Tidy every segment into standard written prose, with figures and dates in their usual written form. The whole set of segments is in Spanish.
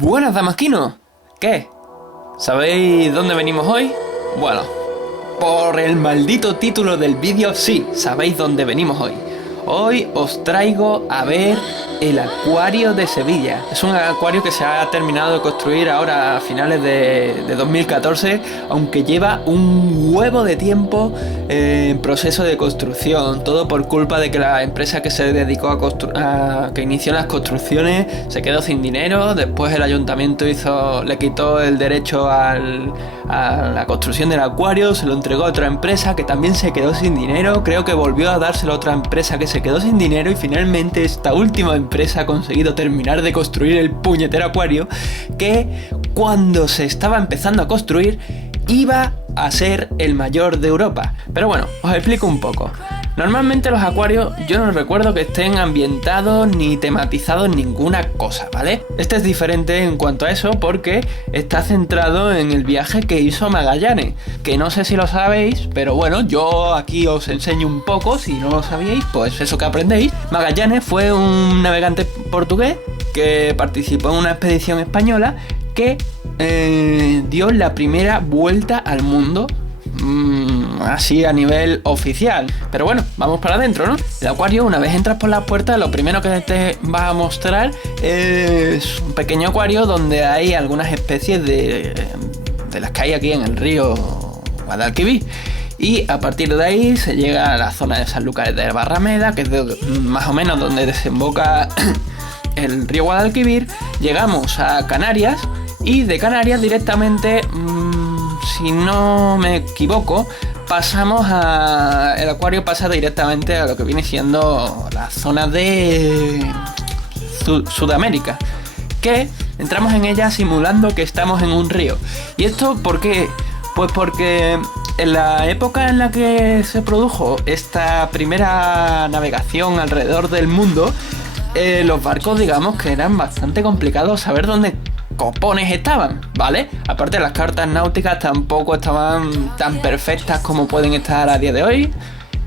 Buenas, damasquinos. ¿Qué? ¿Sabéis dónde venimos hoy? Bueno, por el maldito título del vídeo, sí, sabéis dónde venimos hoy. Hoy os traigo a ver el acuario de Sevilla. Es un acuario que se ha terminado de construir ahora a finales de 2014, aunque lleva un huevo de tiempo en proceso de construcción. Todo por culpa de que la empresa que se dedicó que inició las construcciones se quedó sin dinero. Después el ayuntamiento le quitó el derecho a la construcción del acuario, se lo entregó a otra empresa que también se quedó sin dinero. Creo que volvió a dárselo a otra empresa que se quedó sin dinero, y finalmente esta última empresa ha conseguido terminar de construir el puñetero acuario que, cuando se estaba empezando a construir, iba a ser el mayor de Europa. Pero bueno, os explico un poco. Normalmente los acuarios yo no recuerdo que estén ambientados ni tematizados en ninguna cosa, ¿vale? Este es diferente en cuanto a eso porque está centrado en el viaje que hizo Magallanes, que no sé si lo sabéis, pero bueno, yo aquí os enseño un poco. Si no lo sabíais, pues eso que aprendéis. Magallanes fue un navegante portugués que participó en una expedición española que dio la primera vuelta al mundo, así a nivel oficial. Pero bueno, vamos para adentro, ¿no? El acuario, una vez entras por las puertas, lo primero que te va a mostrar es un pequeño acuario donde hay algunas especies de las que hay aquí en el río Guadalquivir. Y a partir de ahí se llega a la zona de Sanlúcar de Barrameda, que es más o menos donde desemboca el río Guadalquivir. Llegamos a Canarias, y de Canarias directamente, si no me equivoco, el acuario pasa directamente a lo que viene siendo la zona de Sudamérica, que entramos en ella simulando que estamos en un río. ¿Y esto por qué? Pues porque en la época en la que se produjo esta primera navegación alrededor del mundo, los barcos, digamos que eran bastante complicados saber dónde copones estaban, ¿vale? Aparte, las cartas náuticas tampoco estaban tan perfectas como pueden estar a día de hoy.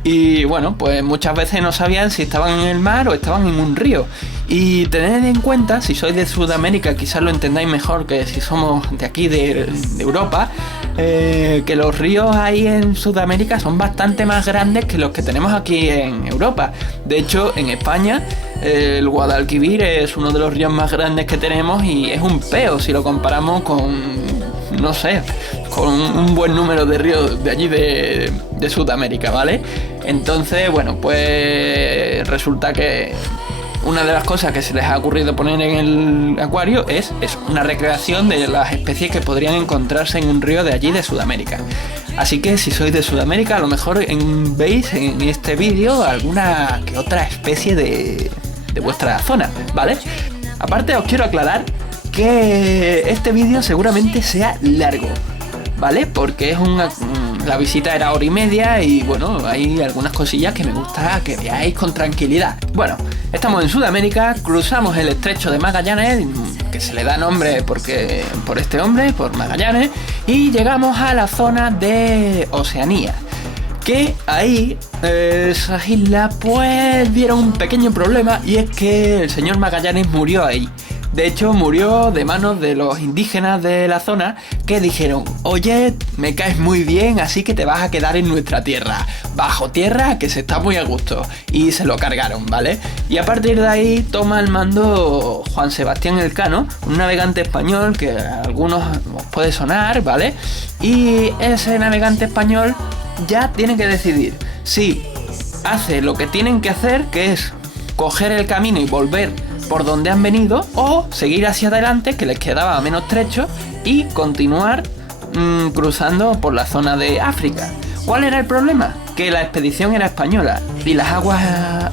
Y bueno, pues muchas veces no sabían si estaban en el mar o estaban en un río. Y tened en cuenta, si sois de Sudamérica, quizás lo entendáis mejor que si somos de aquí, de Europa, que los ríos ahí en Sudamérica son bastante más grandes que los que tenemos aquí en Europa. De hecho, en España, el Guadalquivir es uno de los ríos más grandes que tenemos y es un peo si lo comparamos con, no sé, con un buen número de ríos de allí de Sudamérica, ¿vale? Entonces, bueno, pues resulta que una de las cosas que se les ha ocurrido poner en el acuario es una recreación de las especies que podrían encontrarse en un río de allí de Sudamérica. Así que si sois de Sudamérica, a lo mejor veis en este vídeo alguna que otra especie de vuestra zona, ¿vale? Aparte, os quiero aclarar que este vídeo seguramente sea largo, ¿vale? Porque la visita era 1h30 y bueno, hay algunas cosillas que me gusta que veáis con tranquilidad. Bueno, estamos en Sudamérica, cruzamos el estrecho de Magallanes, que se le da nombre por este hombre, por Magallanes, y llegamos a la zona de Oceanía. Que ahí esas islas pues dieron un pequeño problema, y es que el señor Magallanes murió ahí. De hecho, murió de manos de los indígenas de la zona, que dijeron: oye, me caes muy bien, así que te vas a quedar en nuestra tierra, bajo tierra, que se está muy a gusto. Y se lo cargaron, ¿vale? Y a partir de ahí toma el mando Juan Sebastián Elcano, un navegante español que a algunos os puede sonar, ¿vale? Y ese navegante español ya tiene que decidir si hace lo que tienen que hacer, que es coger el camino y volver por donde han venido, o seguir hacia adelante, que les quedaba menos trecho, y continuar cruzando por la zona de África. ¿Cuál era el problema? Que la expedición era española y las aguas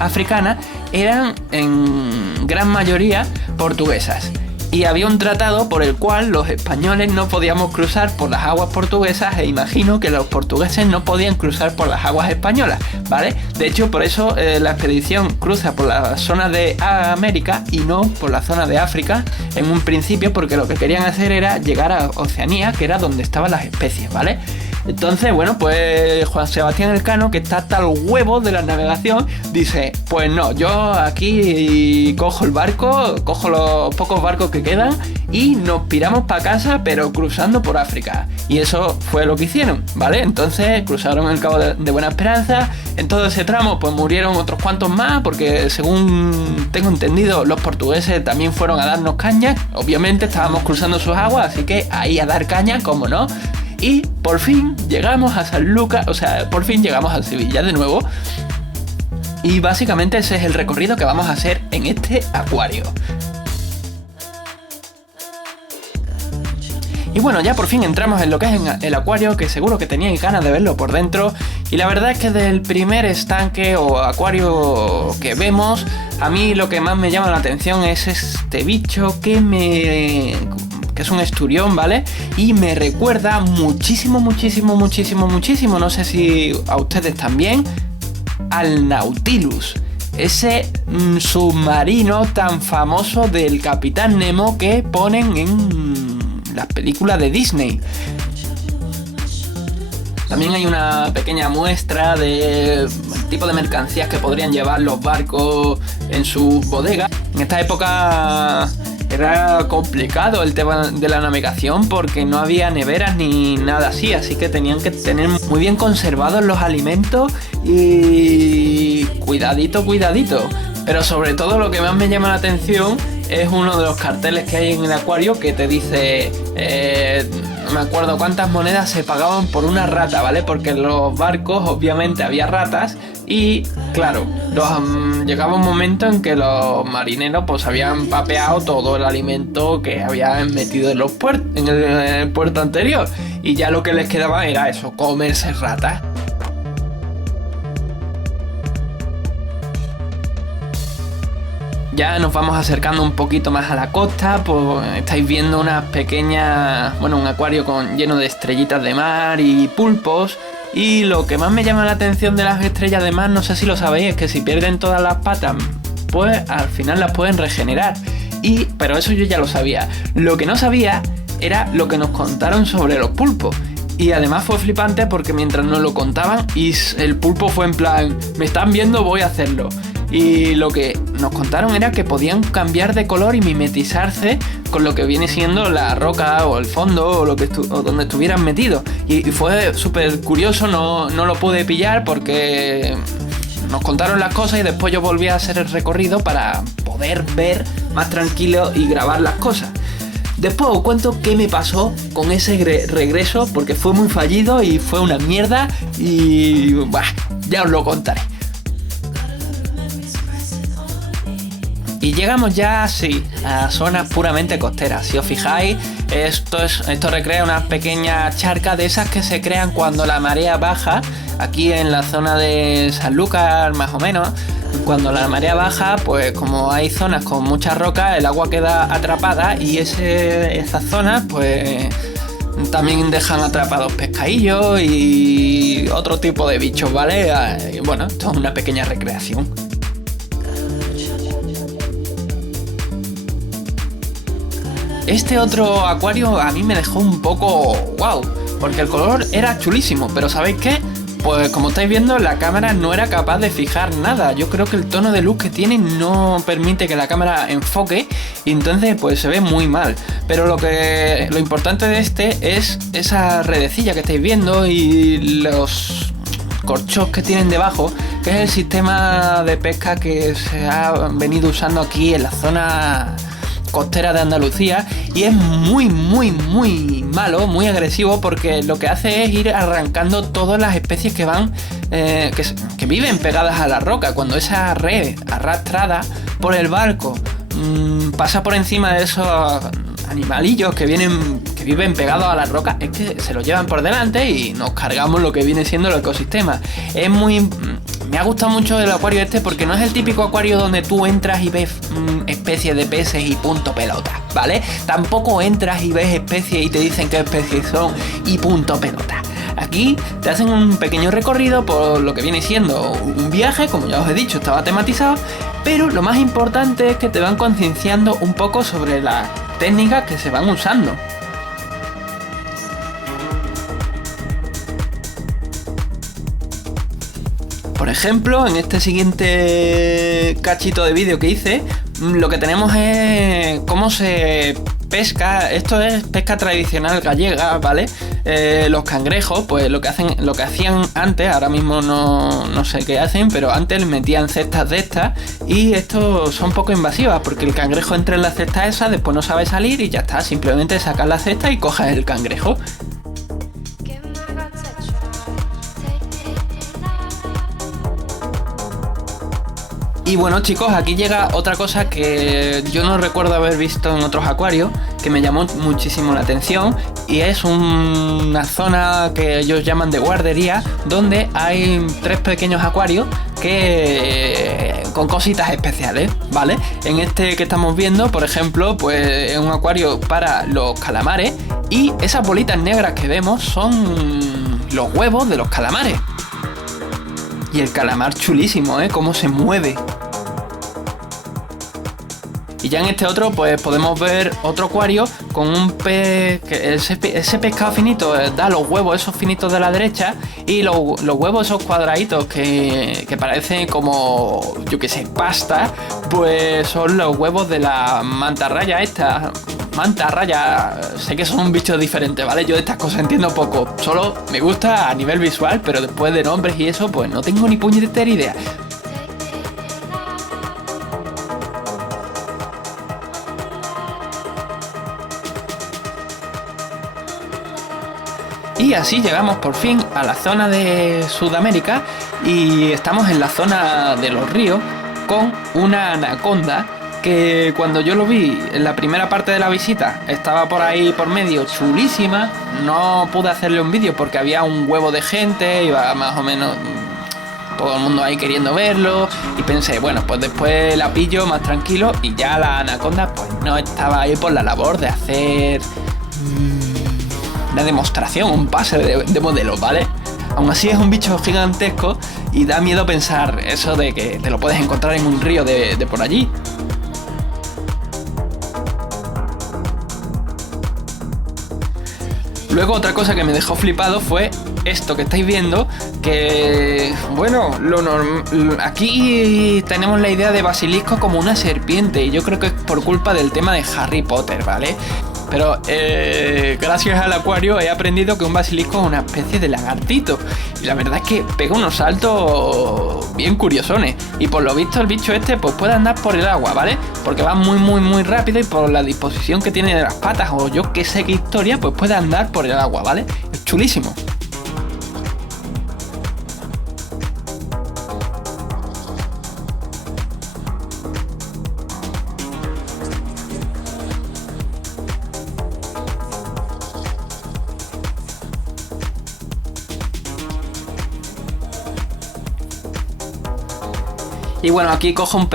africanas eran en gran mayoría portuguesas. Y había un tratado por el cual los españoles no podíamos cruzar por las aguas portuguesas, e imagino que los portugueses no podían cruzar por las aguas españolas, ¿vale? De hecho, por eso la expedición cruza por la zona de América y no por la zona de África en un principio, porque lo que querían hacer era llegar a Oceanía, que era donde estaban las especies, ¿vale? Entonces, bueno, pues Juan Sebastián Elcano, que está hasta los huevos de la navegación, dice, pues no, yo aquí cojo el barco, cojo los pocos barcos que quedan y nos piramos para casa, pero cruzando por África. Y eso fue lo que hicieron, ¿vale? Entonces cruzaron el Cabo de Buena Esperanza. En todo ese tramo pues murieron otros cuantos más, porque según tengo entendido, los portugueses también fueron a darnos caña. Obviamente estábamos cruzando sus aguas, así que ahí a dar caña, como no. Y por fin llegamos a San Lucas, o sea, por fin llegamos a Sevilla de nuevo. Y básicamente ese es el recorrido que vamos a hacer en este acuario. Y bueno, ya por fin entramos en lo que es el acuario, que seguro que teníais ganas de verlo por dentro. Y la verdad es que del primer estanque o acuario que vemos, a mí lo que más me llama la atención es este bicho que es un esturión, ¿vale? Y me recuerda muchísimo, no sé si a ustedes también, al Nautilus. Ese submarino tan famoso del Capitán Nemo que ponen en las películas de Disney. También hay una pequeña muestra del tipo de mercancías que podrían llevar los barcos en sus bodegas. En esta época era complicado el tema de la navegación porque no había neveras ni nada así que tenían que tener muy bien conservados los alimentos y cuidadito. Pero sobre todo lo que más me llama la atención es uno de los carteles que hay en el acuario que te dice, no me acuerdo cuántas monedas se pagaban por una rata, ¿vale? Porque en los barcos obviamente había ratas y claro, llegaba un momento en que los marineros pues habían papeado todo el alimento que habían metido en el puerto anterior y ya lo que les quedaba era eso, comerse ratas. Ya nos vamos acercando un poquito más a la costa, pues estáis viendo unas pequeñas, un acuario lleno de estrellitas de mar y pulpos. Y lo que más me llama la atención de las estrellas de mar, no sé si lo sabéis, es que si pierden todas las patas, pues al final las pueden regenerar. Pero eso yo ya lo sabía. Lo que no sabía era lo que nos contaron sobre los pulpos. Y además fue flipante porque mientras nos lo contaban, y el pulpo fue en plan, me están viendo, voy a hacerlo. Y lo que nos contaron era que podían cambiar de color y mimetizarse con lo que viene siendo la roca o el fondo o o donde estuvieran metidos. Y fue súper curioso, no lo pude pillar porque nos contaron las cosas y después yo volví a hacer el recorrido para poder ver más tranquilo y grabar las cosas. Después os cuento qué me pasó con ese regreso porque fue muy fallido y fue una mierda y ya os lo contaré. Y llegamos ya, a zonas puramente costeras. Si os fijáis, esto recrea unas pequeñas charcas de esas que se crean cuando la marea baja. Aquí en la zona de Sanlúcar, más o menos, cuando la marea baja, pues como hay zonas con mucha roca, el agua queda atrapada y esas zonas, pues también dejan atrapados pescadillos y otro tipo de bichos, ¿vale? Bueno, esto es una pequeña recreación. Este otro acuario a mí me dejó un poco wow, porque el color era chulísimo, pero ¿sabéis qué? Pues como estáis viendo, la cámara no era capaz de fijar nada. Yo creo que el tono de luz que tiene no permite que la cámara enfoque y entonces pues se ve muy mal. Pero lo importante de este es esa redecilla que estáis viendo y los corchos que tienen debajo, que es el sistema de pesca que se ha venido usando aquí en la zona costera de Andalucía y es muy malo, muy agresivo porque lo que hace es ir arrancando todas las especies que van que viven pegadas a la roca. Cuando esa red arrastrada por el barco pasa por encima de esos animalillos que viven pegados a la roca, es que se los llevan por delante y nos cargamos lo que viene siendo el ecosistema. Me ha gustado mucho el acuario este porque no es el típico acuario donde tú entras y ves especies de peces y punto pelota, ¿vale? Tampoco entras y ves especies y te dicen qué especies son y punto pelota. Aquí te hacen un pequeño recorrido por lo que viene siendo un viaje, como ya os he dicho, estaba tematizado, pero lo más importante es que te van concienciando un poco sobre las técnicas que se van usando. Por ejemplo, en este siguiente cachito de vídeo que hice, lo que tenemos es cómo se pesca. Esto es pesca tradicional gallega, ¿vale? Los cangrejos, pues lo que hacían antes, ahora mismo no sé qué hacen, pero antes metían cestas de estas, y estos son poco invasivas porque el cangrejo entra en la cesta esa, después no sabe salir y ya está, simplemente sacas la cesta y coges el cangrejo. Y bueno, chicos, aquí llega otra cosa que yo no recuerdo haber visto en otros acuarios, que me llamó muchísimo la atención, y es una zona que ellos llaman de guardería, donde hay 3 pequeños acuarios que con cositas especiales, ¿vale? En este que estamos viendo, por ejemplo, pues es un acuario para los calamares, y esas bolitas negras que vemos son los huevos de los calamares. Y el calamar chulísimo, cómo se mueve. Y ya en este otro, pues podemos ver otro acuario con un pez, que ese pescado finito da los huevos esos finitos de la derecha, y los huevos esos cuadraditos que parecen como, yo que sé, pasta, pues son los huevos de la mantarraya esta. Mantarraya, sé que son bichos diferentes, ¿vale? Yo de estas cosas entiendo poco, solo me gusta a nivel visual, pero después de nombres y eso, pues no tengo ni puñetera idea. Y así llegamos por fin a la zona de Sudamérica, y estamos en la zona de los ríos con una anaconda que cuando yo lo vi en la primera parte de la visita estaba por ahí por medio, chulísima. No pude hacerle un vídeo porque había un huevo de gente, iba más o menos todo el mundo ahí queriendo verlo, y pensé, bueno, pues después la pillo más tranquilo, y ya la anaconda pues no estaba ahí por la labor de hacer una demostración, un pase de modelo, ¿vale? Aún así es un bicho gigantesco y da miedo pensar eso de que te lo puedes encontrar en un río de por allí. Luego otra cosa que me dejó flipado fue esto que estáis viendo, que bueno, aquí tenemos la idea de basilisco como una serpiente, y yo creo que es por culpa del tema de Harry Potter, ¿vale? Pero gracias al acuario he aprendido que un basilisco es una especie de lagartito, y la verdad es que pega unos saltos bien curiosones, y por lo visto el bicho este pues puede andar por el agua, ¿vale? Porque va muy rápido, y por la disposición que tiene de las patas, o yo que sé qué historia, pues puede andar por el agua, ¿vale? Es chulísimo. Y bueno, aquí cojo una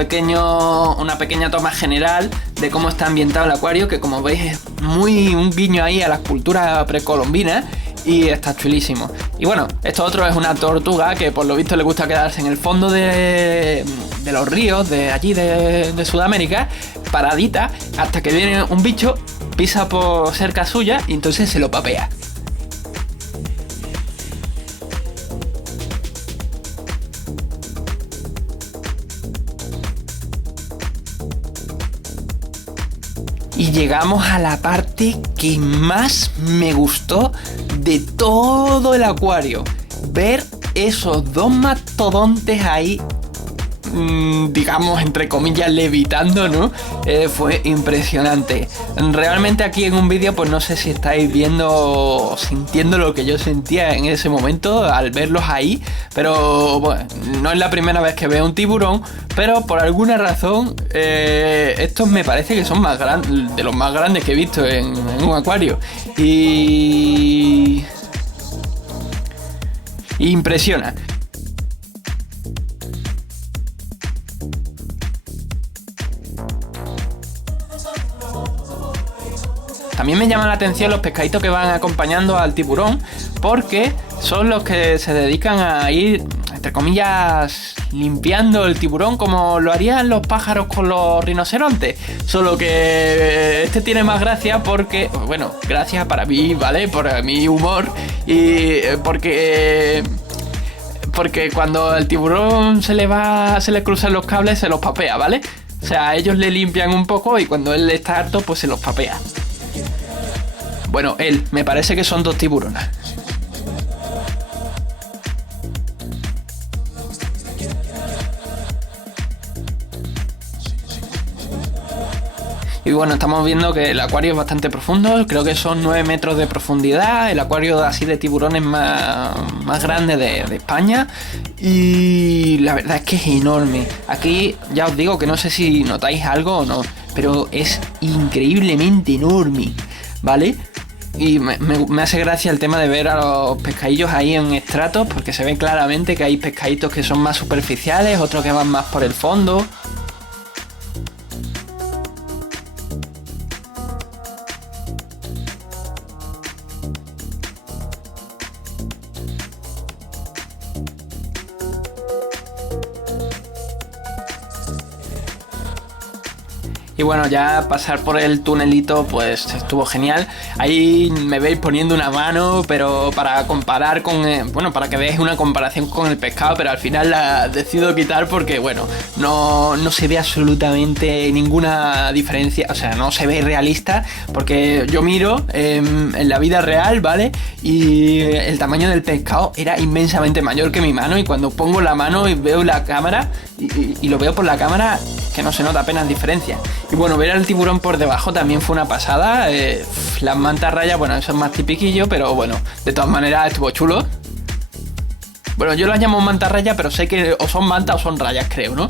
pequeña toma general de cómo está ambientado el acuario, que como veis es un guiño ahí a la cultura precolombina, y está chulísimo. Y bueno, esto otro es una tortuga que por lo visto le gusta quedarse en el fondo de los ríos de allí de Sudamérica, paradita, hasta que viene un bicho, pisa por cerca suya y entonces se lo papea. Y llegamos a la parte que más me gustó de todo el acuario. Ver esos 2 mastodontes ahí, digamos, entre comillas, levitando, ¿no? Fue impresionante. Realmente aquí en un vídeo, pues no sé si estáis viendo o sintiendo lo que yo sentía en ese momento al verlos ahí, pero bueno, no es la primera vez que veo un tiburón, pero por alguna razón estos me parece que son de los más grandes que he visto en un acuario, y impresiona. También me llaman la atención los pescaditos que van acompañando al tiburón, porque son los que se dedican a ir, entre comillas, limpiando el tiburón como lo harían los pájaros con los rinocerontes. Solo que este tiene más gracia porque, bueno, gracias para mí, ¿vale? Por mi humor, y porque porque cuando el tiburón se le cruzan los cables, se los papea, ¿vale? O sea, ellos le limpian un poco y cuando él está harto, pues se los papea. Bueno, él, me parece que son 2 tiburones. Y bueno, estamos viendo que el acuario es bastante profundo, creo que son 9 metros de profundidad, el acuario así de tiburones más grande de España, y la verdad es que es enorme. Aquí ya os digo que no sé si notáis algo o no, pero es increíblemente enorme, ¿vale? Y me hace gracia el tema de ver a los pescadillos ahí en estratos, porque se ve claramente que hay pescaditos que son más superficiales, otros que van más por el fondo. Y bueno, ya pasar por el tunelito pues estuvo genial. Ahí me veis poniendo una mano, pero para comparar con... bueno, para que veáis una comparación con el pescado, pero al final la decido quitar porque, bueno, no se ve absolutamente ninguna diferencia. O sea, no se ve realista porque yo miro en la vida real, ¿vale? Y el tamaño del pescado era inmensamente mayor que mi mano, y cuando pongo la mano y veo la cámara y lo veo por la cámara, que no se nota apenas diferencia. Y bueno, ver al tiburón por debajo también fue una pasada. Las mantarrayas, bueno, eso es más tipiquillo, pero bueno, de todas maneras estuvo chulo. Bueno, yo las llamo mantarrayas, pero sé que o son mantas o son rayas, creo, ¿no?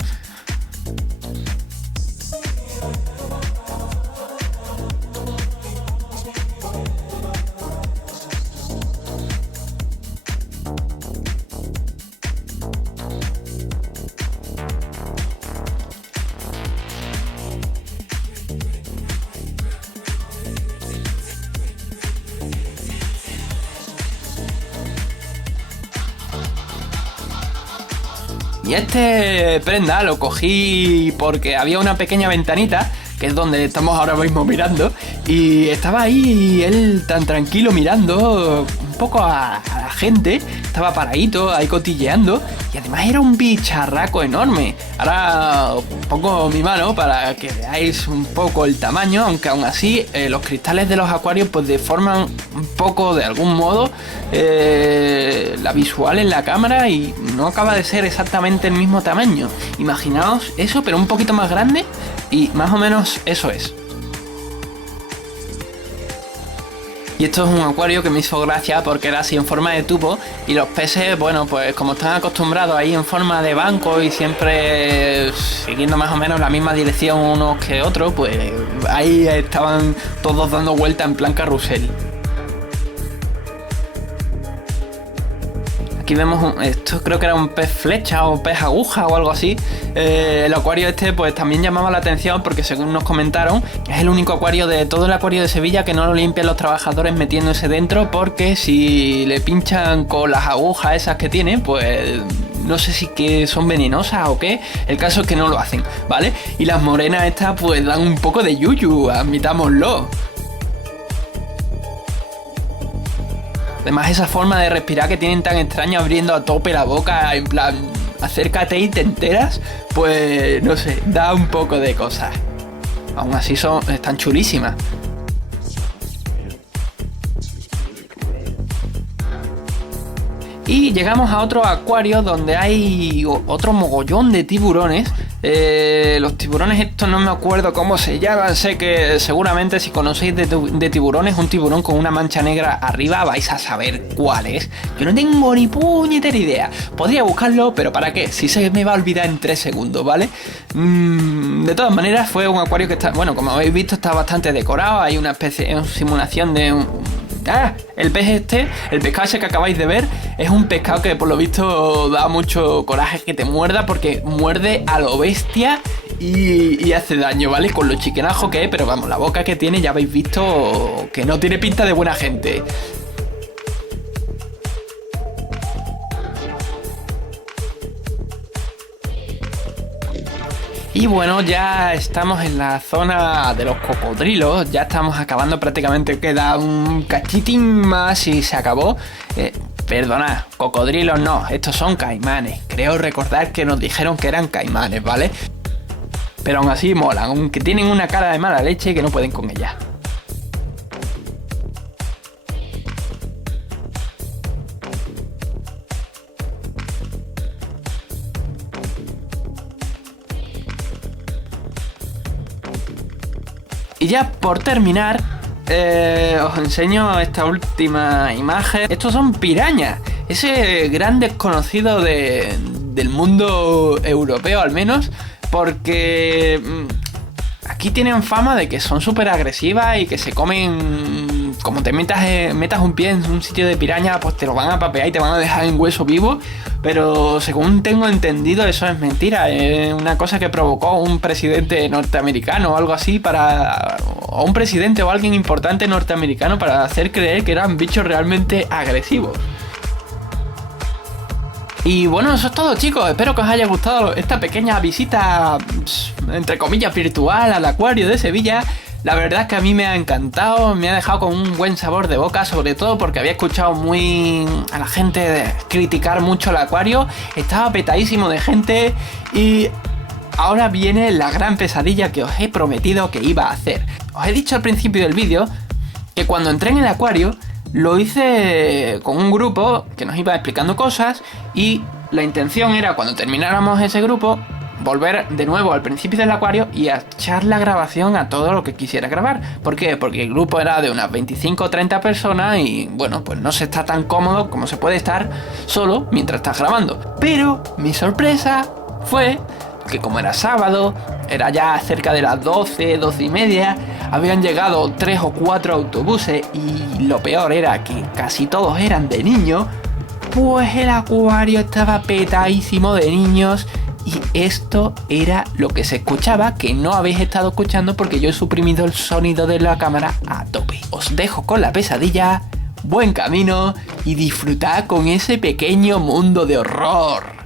Y este prenda lo cogí porque había una pequeña ventanita, que es donde estamos ahora mismo mirando, y estaba ahí él tan tranquilo mirando un poco a la gente, estaba paradito ahí cotilleando, y además era un bicharraco enorme. Ahora os pongo mi mano para que veáis un poco el tamaño, aunque aún así los cristales de los acuarios pues deforman un poco de algún modo la visual en la cámara y no acaba de ser exactamente el mismo tamaño. Imaginaos eso, pero un poquito más grande, y más o menos eso es. Y esto es un acuario que me hizo gracia porque era así en forma de tubo, y los peces, bueno, pues como están acostumbrados ahí en forma de banco y siempre siguiendo más o menos la misma dirección unos que otros, pues ahí estaban todos dando vuelta en plan carrusel. Aquí vemos esto, creo que era un pez flecha o pez aguja o algo así. El acuario este pues también llamaba la atención porque, según nos comentaron, es el único acuario de todo el acuario de Sevilla que no lo limpian los trabajadores metiéndose dentro, porque si le pinchan con las agujas esas que tiene, pues no sé si que son venenosas o qué. El caso es que no lo hacen, ¿vale? Y las morenas estas pues dan un poco de yuyu, admitámoslo. Además, esa forma de respirar que tienen tan extraña, abriendo a tope la boca, en plan, acércate y te enteras, pues no sé, da un poco de cosas. Aún así están chulísimas. Y llegamos a otro acuario donde hay otro mogollón de tiburones. Los tiburones estos no me acuerdo cómo se llaman. Sé que seguramente si conocéis de tiburones, un tiburón con una mancha negra arriba, vais a saber cuál es. Yo no tengo ni puñetera idea. Podría buscarlo, pero ¿para qué? Si se me va a olvidar en 3 segundos, ¿vale? De todas maneras, fue un acuario que está, bueno, como habéis visto, está bastante decorado. Hay una especie de simulación de el pez este, el pescado ese que acabáis de ver, es un pescado que por lo visto da mucho coraje que te muerda, porque muerde a lo bestia y hace daño, ¿vale? Con lo chiquenajo que es, pero vamos, la boca que tiene ya habéis visto que no tiene pinta de buena gente. Y bueno, ya estamos en la zona de los cocodrilos, ya estamos acabando prácticamente, queda un cachitín más y se acabó. Perdonad, cocodrilos no, estos son caimanes. Creo recordar que nos dijeron que eran caimanes, ¿vale? Pero aún así molan, aunque tienen una cara de mala leche que no pueden con ella. Y ya por terminar, os enseño esta última imagen. Estos son pirañas, ese gran desconocido del mundo europeo al menos, porque aquí tienen fama de que son súper agresivas y que se comen, como te metas un pie en un sitio de piraña, pues te lo van a papear y te van a dejar en hueso vivo. Pero según tengo entendido, eso es mentira. Es una cosa que provocó un presidente norteamericano o algo así o un presidente o alguien importante norteamericano para hacer creer que eran bichos realmente agresivos. Y bueno, eso es todo, chicos. Espero que os haya gustado esta pequeña visita, entre comillas, virtual al acuario de Sevilla. La verdad es que a mí me ha encantado, me ha dejado con un buen sabor de boca, sobre todo porque había escuchado a la gente criticar mucho el acuario. Estaba petadísimo de gente y ahora viene la gran pesadilla que os he prometido que iba a hacer. Os he dicho al principio del vídeo que cuando entré en el acuario lo hice con un grupo que nos iba explicando cosas y la intención era, cuando termináramos ese grupo, volver de nuevo al principio del acuario y echar la grabación a todo lo que quisiera grabar. ¿Por qué? Porque el grupo era de unas 25 o 30 personas y bueno, pues no se está tan cómodo como se puede estar solo mientras estás grabando. Pero mi sorpresa fue que como era sábado, era ya cerca de las 12, 12 y media, habían llegado 3 o 4 autobuses y lo peor era que casi todos eran de niños, pues el acuario estaba petadísimo de niños. Y esto era lo que se escuchaba, que no habéis estado escuchando porque yo he suprimido el sonido de la cámara a tope. Os dejo con la pesadilla, buen camino y disfrutad con ese pequeño mundo de horror.